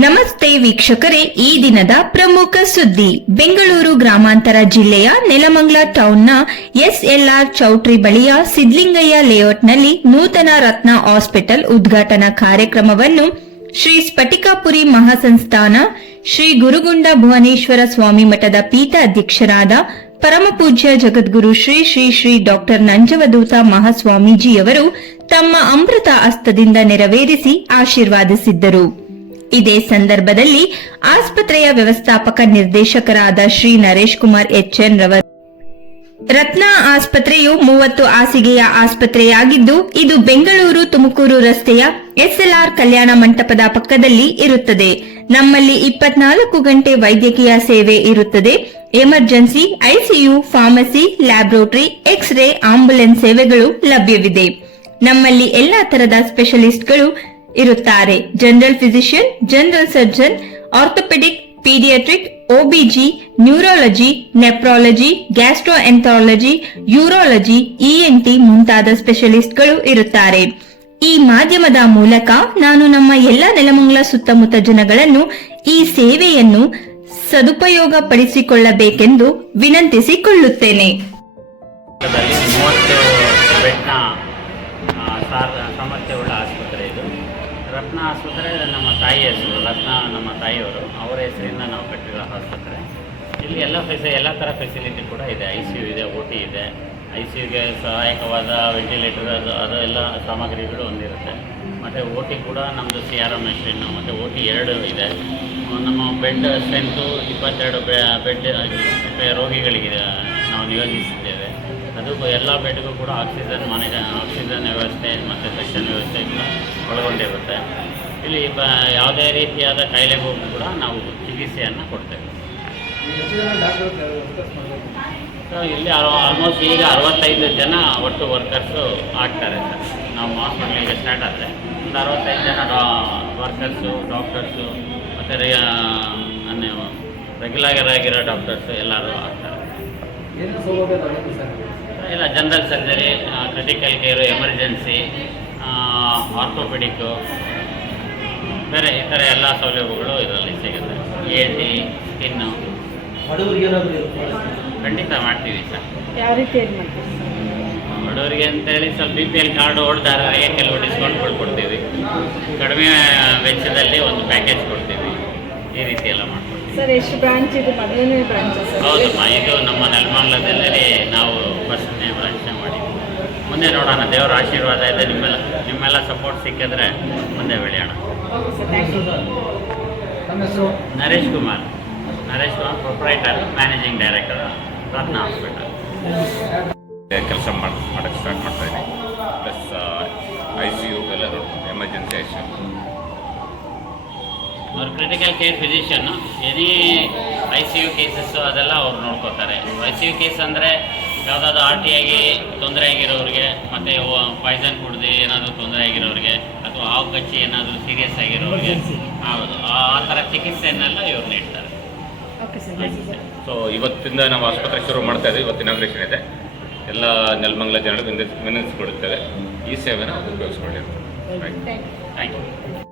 ಪ್ರಿಯ ವೀಕ್ಷಕರೇ, ಈ ದಿನದ ಪ್ರಮುಖ ಸುದ್ದಿ. ಬೆಂಗಳೂರು ಗ್ರಾಮಾಂತರ ಜಿಲ್ಲೆಯ ನೆಲಮಂಗ್ಲ ಟೌನ್ನ ಎಸ್ಎಲ್ಆರ್ ಚೌಟ್ರಿ ಬಳಿಯ ಸಿದ್ಲಿಂಗಯ್ಯ ಲೇಔಟ್ನಲ್ಲಿ ನೂತನ ರತ್ನ ಹಾಸ್ಪಿಟಲ್ ಉದ್ಘಾಟನಾ ಕಾರ್ಯಕ್ರಮವನ್ನು ಶ್ರೀ ಸ್ಫಟಿಕಾಪುರಿ ಮಹಾಸಂಸ್ಥಾನ, ಶ್ರೀ ಗುರುಗುಂಡ ಭುವನೇಶ್ವರ ಸ್ವಾಮಿ ಮಠದ ಪೀಠಾಧ್ಯಕ್ಷರಾದ ಪರಮಪೂಜ್ಯ ಜಗದ್ಗುರು ಶ್ರೀ ಶ್ರೀ ಶ್ರೀ ಡಾಕ್ಟರ್ ನಂಜವದೂತ ಮಹಾಸ್ವಾಮೀಜಿಯವರು ತಮ್ಮ ಅಮೃತ ಹಸ್ತದಿಂದ ನೆರವೇರಿಸಿ ಆಶೀರ್ವಾದಿಸಿದ್ದರು. ಇದೇ ಸಂದರ್ಭದಲ್ಲಿ ಆಸ್ಪತ್ರೆಯ ವ್ಯವಸ್ಥಾಪಕ ನಿರ್ದೇಶಕರಾದ ಶ್ರೀ ನರೇಶ್ ಕುಮಾರ್ ಎಚ್ಎನ್ ರವರು ರತ್ನ ಆಸ್ಪತ್ರೆಯು ಮೂವತ್ತು ಹಾಸಿಗೆಯ ಆಸ್ಪತ್ರೆಯಾಗಿದ್ದು, ಇದು ಬೆಂಗಳೂರು ತುಮಕೂರು ರಸ್ತೆಯ ಎಸ್ಎಲ್ಆರ್ ಕಲ್ಯಾಣ ಮಂಟಪದ ಪಕ್ಕದಲ್ಲಿ ಇರುತ್ತದೆ. ನಮ್ಮಲ್ಲಿ ಇಪ್ಪತ್ನಾಲ್ಕು ಗಂಟೆ ವೈದ್ಯಕೀಯ ಸೇವೆ ಇರುತ್ತದೆ. Emergency, ICU, pharmacy, laboratory X ray ambulance ಸೇವೆಗಳು ಲಭ್ಯವಿದೆ. ನಮ್ಮಲ್ಲಿ ಎಲ್ಲಾ ತರದ ಸ್ಪೆಷಲಿಸ್ಟ್ಗಳು ಇರುತ್ತಾರೆ. General physician general surgeon orthopaedic paediatric OBG neurology nephrology gastroenterology urology ENT ಮುಂತಾದ ಸ್ಪೆಷಲಿಸ್ಟ್ಗಳು ಇರುತ್ತಾರೆ. ಈ ಮಾಧ್ಯಮದ ಮೂಲಕ ನಾನು ನಮ್ಮ ಎಲ್ಲ ನೆಲಮಂಗಲ ಸುತ್ತಮುತ್ತ ಜನಗಳನ್ನು ಈ ಸೇವೆಯನ್ನು ಸದುಪಯೋಗ ಪಡಿಸಿಕೊಳ್ಳಬೇಕೆಂದು ವಿನಂತಿಸಿಕೊಳ್ಳುತ್ತೇನೆ ಆಸ್ಪತ್ರೆ ಇದು. ರತ್ನ ಆಸ್ಪತ್ರೆ, ನಮ್ಮ ತಾಯಿ ಹೆಸರು, ರತ್ನ ನಮ್ಮ ತಾಯಿಯವರು. ಅವರ ಹೆಸರಿಂದ ನಾವು ಕಟ್ಟಿರೋ ಆಸ್ಪತ್ರೆ. ಇಲ್ಲಿ ಎಲ್ಲ ಫೆಸಿ ಎಲ್ಲ ಥರ ಫೆಸಿಲಿಟಿ ಕೂಡ ಇದೆ. ಐ ಸಿ ಯು ಇದೆ ಓ ಟಿ ಇದೆ. ಐ ಸಿ ಯುಗೆ ಸಹಾಯಕವಾದ ವೆಂಟಿಲೇಟರ್ ಅದು ಅದು ಎಲ್ಲ ಸಾಮಗ್ರಿಗಳು ಹೊಂದಿರುತ್ತೆ ಮತ್ತು ಓ ಟಿ ಕೂಡ ನಮ್ಮದು ಸಿ ಆರ್ ಎಂ ಮೆಷಿನ್ನು ಮತ್ತು ಓ ಟಿ ಎರಡು ಇದೆ. ನಮ್ಮ ಬೆಡ್ ಸ್ಟ್ರೆಂತು ಇಪ್ಪತ್ತೆರಡು ಬೆಡ್ ರೋಗಿಗಳಿಗೆ ನಾವು ನಿಯೋಜಿಸಿದ್ದೇವೆ ಅದು ಎಲ್ಲ ಬೆಡ್ಗೂ ಕೂಡ ಆಕ್ಸಿಜನ್ ಮಾನಿಟ ಆಕ್ಸಿಜನ್ ವ್ಯವಸ್ಥೆ, ಮತ್ತು ಸೆಕ್ಷನ್ ವ್ಯವಸ್ಥೆ ಕೂಡ ಒಳಗೊಂಡಿರುತ್ತೆ. ಇಲ್ಲಿ ಬ, ಯಾವುದೇ ರೀತಿಯಾದ ಕಾಯಿಲೆಗೂ ಕೂಡ ನಾವು ಚಿಕಿತ್ಸೆಯನ್ನು ಕೊಡ್ತೇವೆ. ಸೊ ಇಲ್ಲಿ ಆಲ್ಮೋಸ್ಟ್ ಈಗ ಅರವತ್ತೈದು ಜನ ಒಟ್ಟು ವರ್ಕರ್ಸು ಆಗ್ತಾರೆ ಸರ್. ನಾವು ಹಾಸ್ಪಿಟ್ಲಿಗೆ ಸ್ಟಾರ್ಟ್ ಆದರೆ ಒಂದು ಅರವತ್ತೈದು ಜನ ಡಾ ವರ್ಕರ್ಸು ಡಾಕ್ಟರ್ಸು ಮತ್ತು ರೆಗ್ಯುಲರ್ ಆಗಿರೋ ಡಾಕ್ಟರ್ಸು ಎಲ್ಲರೂ ಆಗ್ತಾರೆ. ಇಲ್ಲ general surgery critical care emergency orthopaedic ಬೇರೆ ಈ ಥರ ಎಲ್ಲ ಸೌಲಭ್ಯಗಳು ಇದರಲ್ಲಿ ಸಿಗುತ್ತೆ. ಎ ಸಿ ಸ್ಕಿನ್ನು ಖಂಡಿತ ಮಾಡ್ತೀವಿ ಸರ್. ಯಾವ ಬಡವರಿಗೆ ಅಂತೇಳಿ ಸ್ವಲ್ಪ ಬಿ ಪಿ ಎಲ್ ಕಾರ್ಡ್ ಓಡ್ತಾರೆ ಕೆಲವು ಡಿಸ್ಕೌಂಟ್ಗಳು ಕೊಡ್ತೀವಿ ಕಡಿಮೆ ವೆಚ್ಚದಲ್ಲಿ ಒಂದು ಪ್ಯಾಕೇಜ್ ಕೊಡ್ತೀವಿ. ಈ ರೀತಿ ಎಲ್ಲ ಮಾಡ್ಕೊಡ್ತೀವಿ ಸರ್ ಎಷ್ಟು ಬ್ರಾಂಚ್ ಇದು? ಮೊದಲನೇ ಬ್ರಾಂಚ್ ಸರ್ ಹೌದಮ್ಮ ಇದು ನಮ್ಮ ನೆಲಮಂಗಲದಲ್ಲಿ ನಾವು ಫಸ್ಟ್ನೇ ಬ್ರಾಂಚ್ನ ಮಾಡಿದ್ವಿ ಮುಂದೆ ನೋಡೋಣ ದೇವರ ಆಶೀರ್ವಾದ ಇದೆ ನಿಮ್ಮೆಲ್ಲ ನಿಮ್ಮೆಲ್ಲ ಸಪೋರ್ಟ್ ಸಿಕ್ಕಿದ್ರೆ ಮುಂದೆ ಬೆಳೆಯೋಣ. ಓಕೆ ಸರ್ ಥ್ಯಾಂಕ್ ಯು ನಮ್ಮ ಹೆಸರು? Naresh Kumar. Naresh Kumar proprietor managing director Ratna hospital ಕೆಲಸ ಮಾಡಿ ಮಾಡೋಕ್ಕೆ ಸ್ಟಾರ್ಟ್ ಮಾಡ್ತಾ ಇದ್ದೀನಿ. ಪ್ಲಸ್ ಐ ಸಿ ಯು ಎಲ್ಲ ಎಮರ್ಜೆನ್ಸಿ ಐ ಸಿ ಯು ಅವ್ರು critical care physician any I C U cases ಅದೆಲ್ಲ ಅವ್ರು ನೋಡ್ಕೋತಾರೆ. ಐ ಸಿ ಯು ಕೇಸ್ ಅಂದರೆ ಯಾವುದಾದ್ರು ಆರ್ ಟಿ ಆಗಿ ತೊಂದರೆ ಆಗಿರೋರಿಗೆ ಮತ್ತು ಪಾಯ್ಸನ್ ಕುಡ್ದು ಏನಾದರೂ ತೊಂದರೆ ಆಗಿರೋರಿಗೆ ಅಥವಾ ಹಾವು ಕಚ್ಚಿ ಏನಾದರೂ ಸೀರಿಯಸ್ ಆಗಿರೋರಿಗೆ ಹೌದು. ಆ ಆ ಥರ ಚಿಕಿತ್ಸೆಯನ್ನೆಲ್ಲ ಇವ್ರು ನೀಡ್ತಾರೆ. ಸೊ ಇವತ್ತಿಂದ ನಾವು ಆಸ್ಪತ್ರೆ ಶುರು ಮಾಡ್ತಾ ಇದ್ದೀವಿ. ಇವತ್ತು ಇನಾಗ್ರೇಷನ್ ಇದೆ. ಎಲ್ಲ ನೆಲಮಂಗಲ ಜನರು ವಿನಂತಿಸಿಕೊಡುತ್ತೇವೆ ಈ ಸೇವೆನ ಉಪಯೋಗಿಸ್ಕೊಳ್ಳಿ ಥ್ಯಾಂಕ್ ಯು ಥ್ಯಾಂಕ್ ಯು